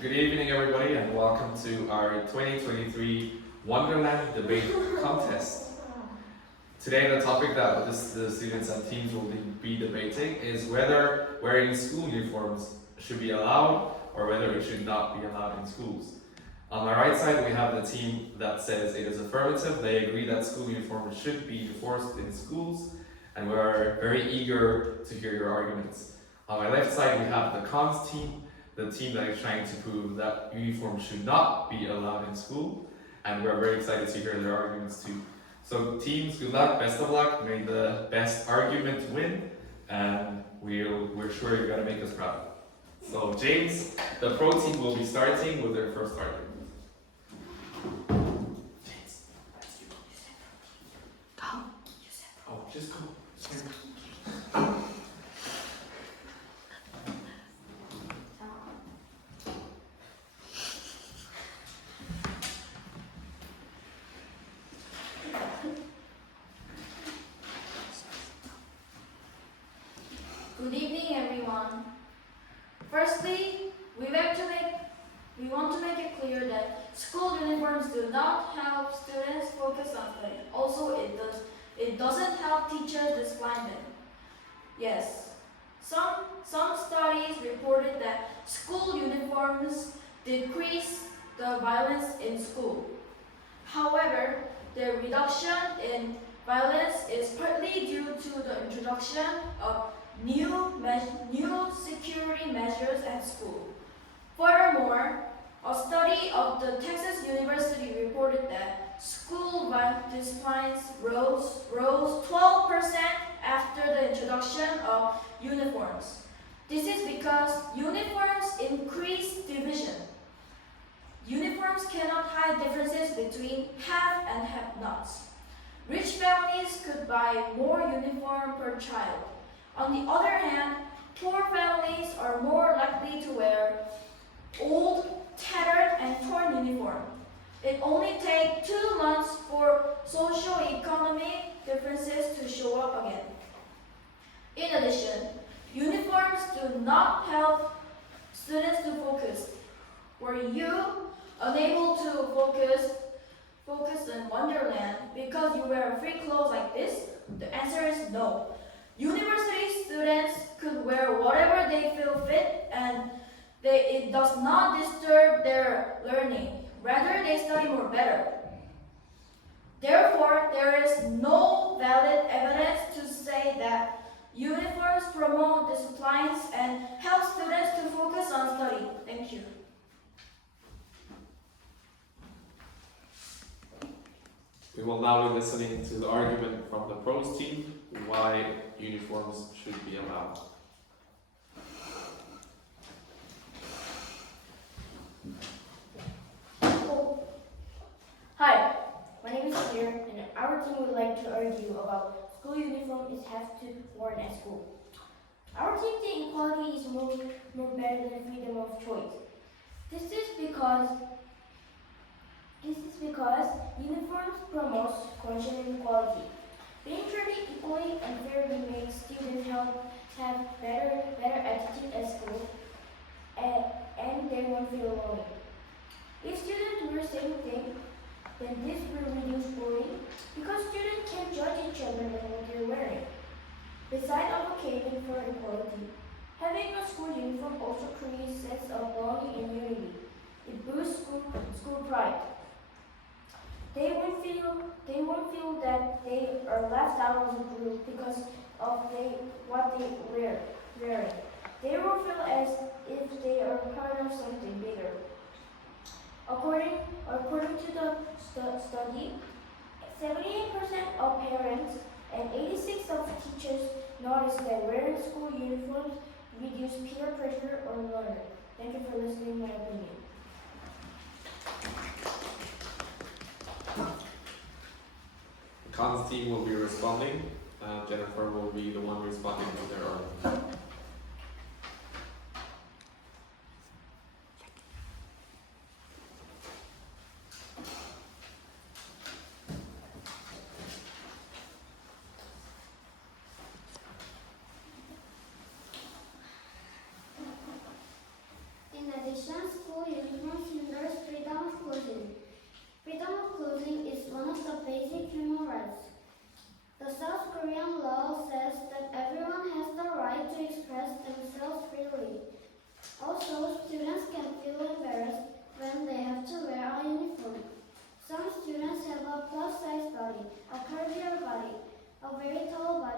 Good evening, everybody, and welcome to our 2023 Wonderland Debate Contest. Today, the topic that the students and teams will be debating is whether wearing school uniforms should be allowed or whether it should not be allowed in schools. On my right side, we have the team that says it is affirmative. They agree that school uniforms should be enforced in schools, and we are very eager to hear your arguments. On my left side, we have the cons team, the team that is trying to prove that uniforms should not be allowed in school, and we're very excited to hear their arguments too. So teams, good luck, best of luck, may the best argument win, and we're sure you're gonna make us proud. So James, the pro team will be starting with their first argument. James, that's you. Go. You said pro. Oh, just go. Good evening, everyone. Firstly, we want to make it clear that school uniforms do not help students focus on study. Also, it doesn't help teachers discipline them. Yes, some studies reported that school uniforms decrease the violence in school. However, the reduction in violence is partly due to the introduction of new security measures at school. Furthermore, a study of the Texas University reported that school disciplines rose 12% after the introduction of uniforms. This is because uniforms increase division. Uniforms cannot hide differences between have and have-nots. Rich families could buy more uniform per child. On the other hand, poor families are more likely to wear old, tattered, and torn uniform. It only takes 2 months for socio-economic differences to show up again. In addition, uniforms do not help students to focus. Were you unable to focus in Wonderland because you wear free clothes like this? The answer is no. University students could wear whatever they feel fit and it does not disturb their learning. Rather, they study more better. Therefore, there is no valid evidence to say that uniforms promote disciplines and help students to focus on study. Thank you. We will now be listening to the argument from the pros team why uniforms should be allowed. Hi, my name is Peter, and our team would like to argue about school uniforms have to be worn at school. Our team thinks equality is more better than freedom of choice. This is because uniforms promote cohesion and equality. Being treated equally and fairly makes students have better attitude at school, and they won't feel lonely. If students wear the same thing, then this will reduce bullying because students can judge each other on what they're wearing. Besides advocating for equality, having a school uniform also creates a sense of belonging and unity. It boosts school pride. They won't feel that they are left out of the group because of what they wearing. They will feel as if they are part of something bigger. According to the study, 78% of parents and 86% of teachers noticed that wearing school uniforms reduce peer pressure on learners. Thank you for listening to my opinion. The cons team will be responding. Jennifer will be the one responding to their argument. In addition, school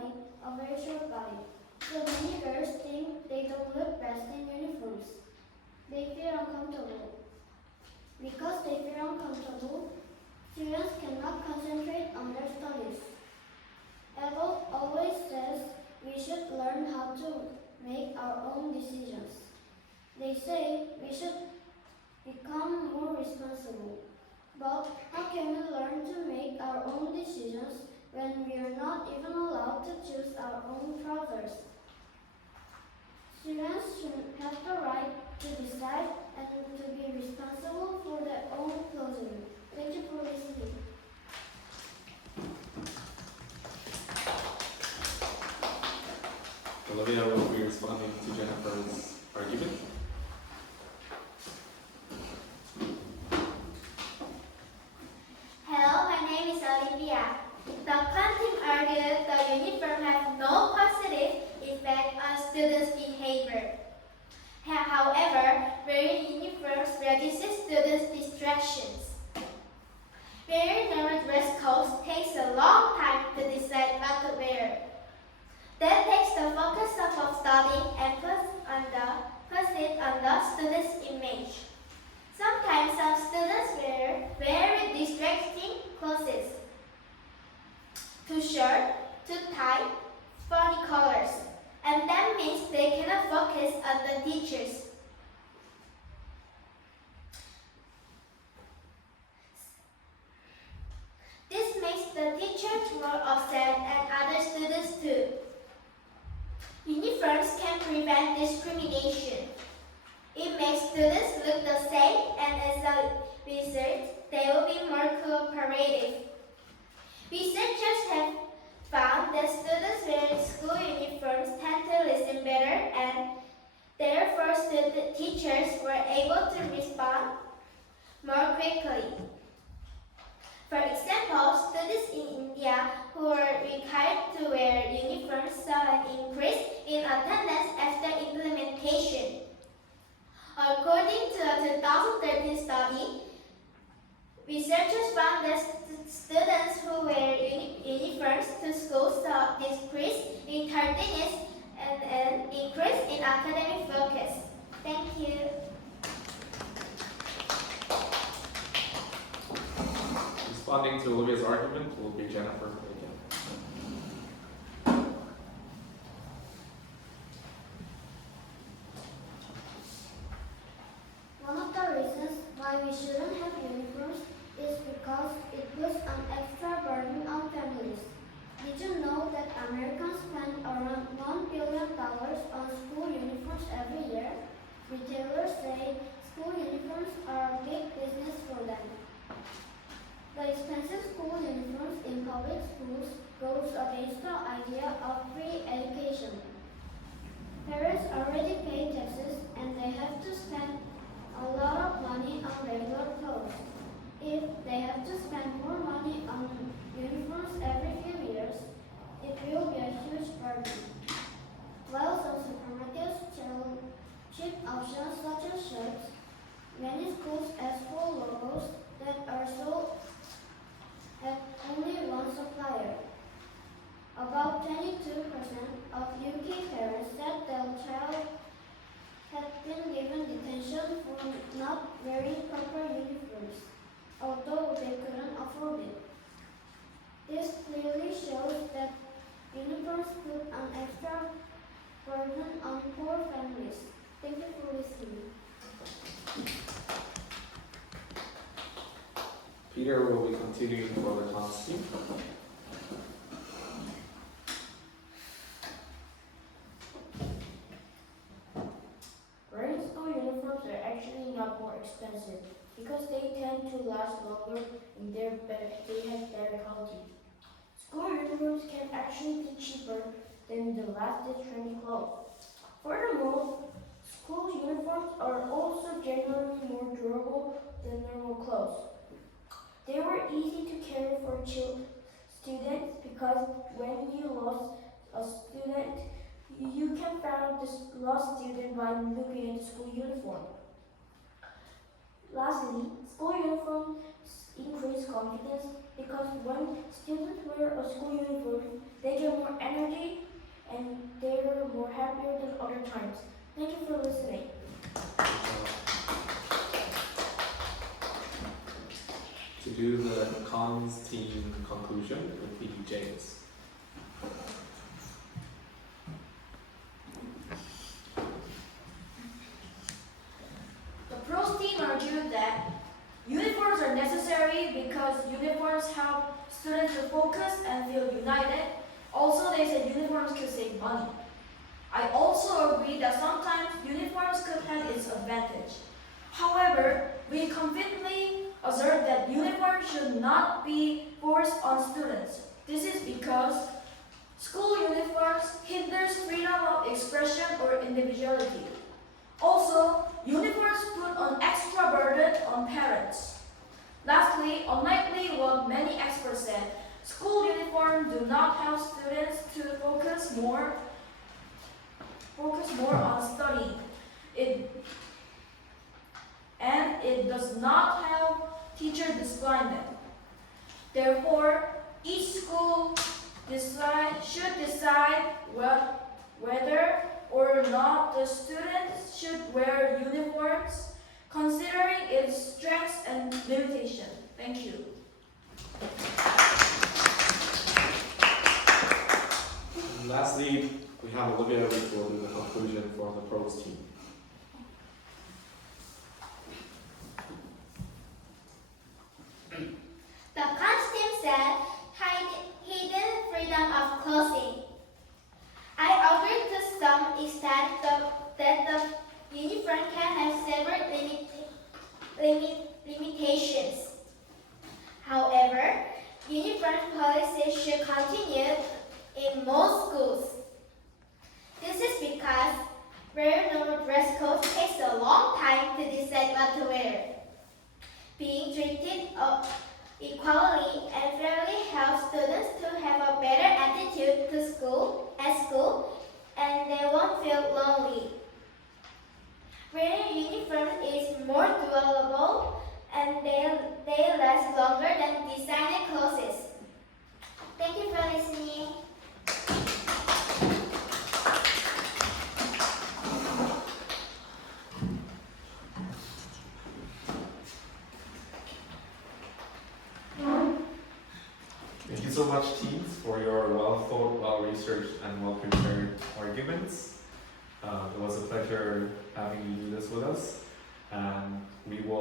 body, a very short body. So many girls think they don't look best in uniforms. They feel uncomfortable. Because they feel uncomfortable, students cannot concentrate on their studies. Adult always says we should learn how to make our own decisions. They say we should become more responsible. But how can we learn to make our own decisions when we are not even allowed to choose our own trousers? Students should have the right to decide and to be responsible for their own clothing. Thank you for listening. Olivia will be responding to Jennifer's argument. Hello, my name is Olivia. The content argued the uniform has no positive effect on students' behavior. However, wearing uniforms reduces students' distractions. Wearing normal dress codes takes a long time to decide what to wear. That takes the focus off of studying and puts it on the student's image. Sometimes some students wear very distracting clothes. Too short, too tight, funny colors. And that means they cannot focus on the teachers. This makes the teachers more upset and other students too. Uniforms can prevent discrimination. It makes students look the same, and as a result, they will be more cooperative. Researchers have found that students wearing school uniforms tend to listen better, and therefore teachers were able to respond more quickly. For example, students in India who were required to wear uniforms saw an increase in attendance after implementation. According to a 2013 study, researchers found that students who wear uniforms to school saw a decrease in tardiness and an increase in academic focus. Thank you. Responding to Olivia's argument will be Jennifer again. One of the reasons why we shouldn't have uniforms is because it puts an extra burden on families. Did you know that Americans spend around $1 billion on school uniforms every year? Retailers say school uniforms are a big business for them. The expensive school uniforms in public schools goes against the idea of free education. Parents already pay taxes and they have to spend a lot of money on regular clothes. If they have to spend more money on uniforms every few years, it will be a huge burden. While some supermarkets sell cheap options such as shirts, many schools ask for logos that are sold at only one supplier. About 22% of UK parents said their child had been given detention for not wearing proper uniforms, although they couldn't afford it. This clearly shows that uniforms put an extra burden on poor families. Thank you for listening. Peter will be continuing for the class team. Wearing school uniforms are actually not more expensive because they tend to last longer and they have better quality. School uniforms can actually be cheaper than the latest trendy clothes. Furthermore, school uniforms are also generally more durable than normal clothes. They were easy to carry for students because when you lost a student, you can find this lost student by looking at the school uniform. Lastly, school uniforms increase confidence because when students wear a school uniform, they get more energy and they're more happier than other times. Thank you for listening. To do the cons team conclusion would be James. The pros team argued that uniforms are necessary because uniforms help students to focus and feel united. Also, they said uniforms could save money. I also agree that sometimes uniforms could have its advantage. However, we confidently assert that uniforms should not be forced on students. This is because school uniforms hinders freedom of expression or individuality. Also, uniforms put an extra burden on parents. Lastly, unlikely what many experts said, school uniforms do not help students to focus more on studying. It does not help teachers discipline them. Therefore, each school should decide whether or not the students should wear uniforms, considering its strengths and limitations. Thank you. And lastly, we have Olivia, which will do the conclusion for the pros team. The cons team said hidden freedom of clothing. I agree to some extent that the uniform can have several limitations. However, uniform policies should continue in most schools. This is because wearing normal dress code takes a long time to decide what to wear. Being treated equally and fairly helps students to have a better attitude at school, and they won't feel lonely. Wearing uniform is more durable and they last longer than designer clothes. Thank you for listening. Thank you so much, teams, for your well-thought, well-researched, and well-prepared arguments. It was a pleasure having you do this with us, and we will